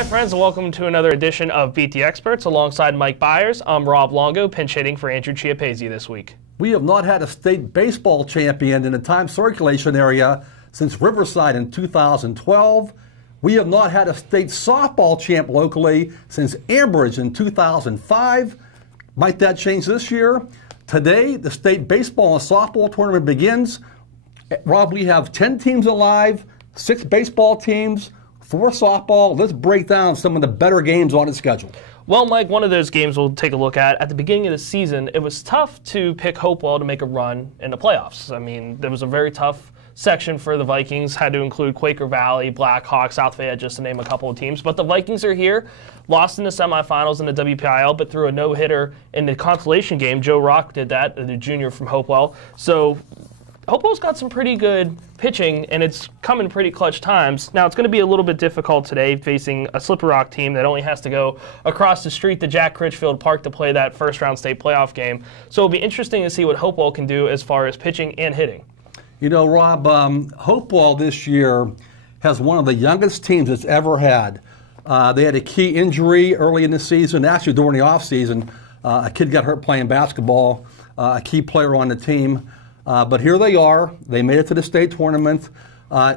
Hi friends, and welcome to another edition of Beat the Experts. Alongside Mike Bires, I'm Rob Longo, pinch hitting for Andrew Chiappese this week. We have not had a state baseball champion in the time circulation area since Riverside in 2012. We have not had a state softball champ locally since Ambridge in 2005. Might that change this year? Today, the state baseball and softball tournament begins. Rob, we have 10 teams alive, 6 baseball teams, 4 softball. Let's break down some of the better games on the schedule. Well, Mike, one of those games we'll take a look at the beginning of the season, it was tough to pick Hopewell to make a run in the playoffs. I mean, there was a very tough section for the Vikings, had to include Quaker Valley, Blackhawks, South Fayette, just to name a couple of teams. But the Vikings are here, lost in the semifinals in the WPIAA, but threw a no-hitter in the consolation game. Joe Rock did that, the junior from Hopewell. So Hopewell's got some pretty good pitching, and it's come in pretty clutch times. Now, it's going to be a little bit difficult today facing a Slippery Rock team that only has to go across the street to Jack Critchfield Park to play that first-round state playoff game. So it'll be interesting to see what Hopewell can do as far as pitching and hitting. You know, Rob, Hopewell this year has one of the youngest teams it's ever had. They had a key injury early in the season. Actually, during the offseason, a kid got hurt playing basketball, a key player on the team. But here they are. They made it to the state tournament.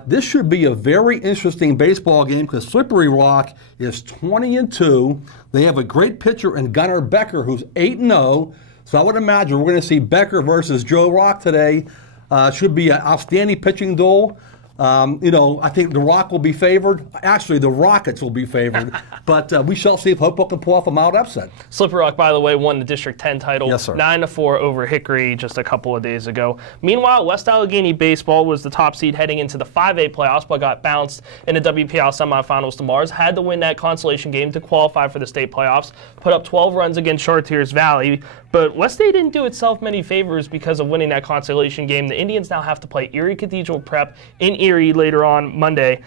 This should be a very interesting baseball game because Slippery Rock is 20-2. They have a great pitcher in Gunnar Becker, who's 8-0. So I would imagine we're going to see Becker versus Joe Rock today. Should be an outstanding pitching duel. You know, I think the Rock will be favored. Actually, the Rockets will be favored. But we shall see if Hopewell can pull off a mild upset. Slippery Rock, by the way, won the District 10 title. Yes, sir. 9-4 over Hickory just a couple of days ago. Meanwhile, West Allegheny Baseball was the top seed heading into the 5A playoffs, but got bounced in the WPIAA semifinals to Mars. Had to win that consolation game to qualify for the state playoffs. Put up 12 runs against Chartiers Valley. But West State didn't do itself many favors because of winning that consolation game. The Indians now have to play Erie Cathedral Prep in Erie later on Monday.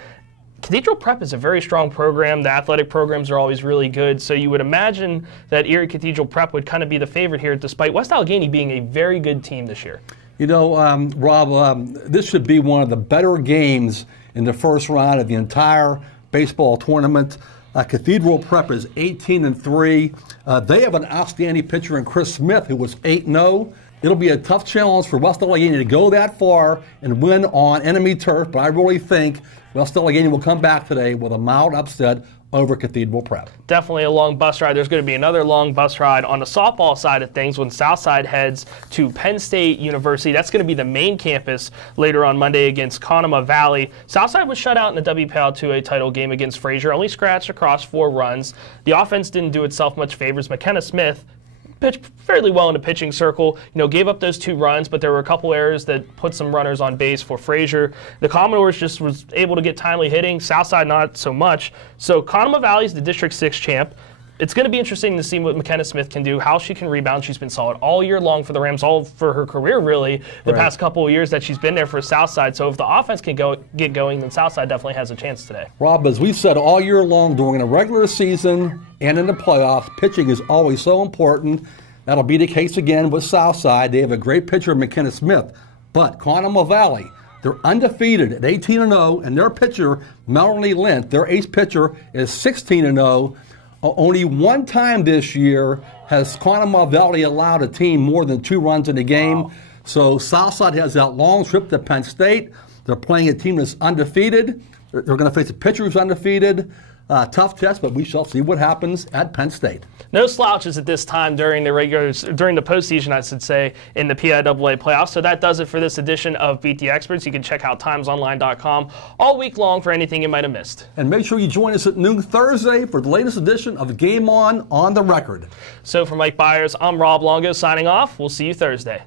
Cathedral Prep is a very strong program. The athletic programs are always really good. So you would imagine that Erie Cathedral Prep would kind of be the favorite here, despite West Allegheny being a very good team this year. You know, Rob, this should be one of the better games in the first round of the entire baseball tournament. Cathedral Prep is 18-3. They have an outstanding pitcher in Chris Smith, who was 8-0. It'll be a tough challenge for West Allegheny to go that far and win on enemy turf, but I really think West Allegheny will come back today with a mild upset over Cathedral Prep. Definitely a long bus ride. There's going to be another long bus ride on the softball side of things when Southside heads to Penn State University. That's going to be the main campus later on Monday against Conemaugh Valley. Southside was shut out in the WPIAA 2A title game against Fraser, only scratched across 4 runs. The offense didn't do itself much favors. McKenna Smith pitched fairly well in the pitching circle, gave up those 2 runs, but there were a couple errors that put some runners on base for Fraser. The Commodores just was able to get timely hitting, Southside not so much. So Conemaugh Valley is the District 6 champ. It's going to be interesting to see what McKenna Smith can do, how she can rebound. She's been solid all year long for the Rams, all for her career, really, the past couple of years that she's been there for Southside. So if the offense can get going, then Southside definitely has a chance today. Rob, as we've said all year long during the regular season and in the playoffs, pitching is always so important. That'll be the case again with Southside. They have a great pitcher, McKenna Smith. But Conemaugh Valley, they're undefeated at 18-0, and their pitcher, Melanie Lint, their ace pitcher, is 16-0. Only one time this year has Conemaugh Valley allowed a team more than 2 runs in a game. Wow. So Southside has that long trip to Penn State. They're playing a team that's undefeated. They're going to face a pitcher who's undefeated. Tough test, but we shall see what happens at Penn State. No slouches at this time during the postseason, I should say, in the PIAA playoffs. So that does it for this edition of Beat the Experts. You can check out timesonline.com all week long for anything you might have missed. And make sure you join us at noon Thursday for the latest edition of Game On the Record. So for Mike Bires, I'm Rob Longo signing off. We'll see you Thursday.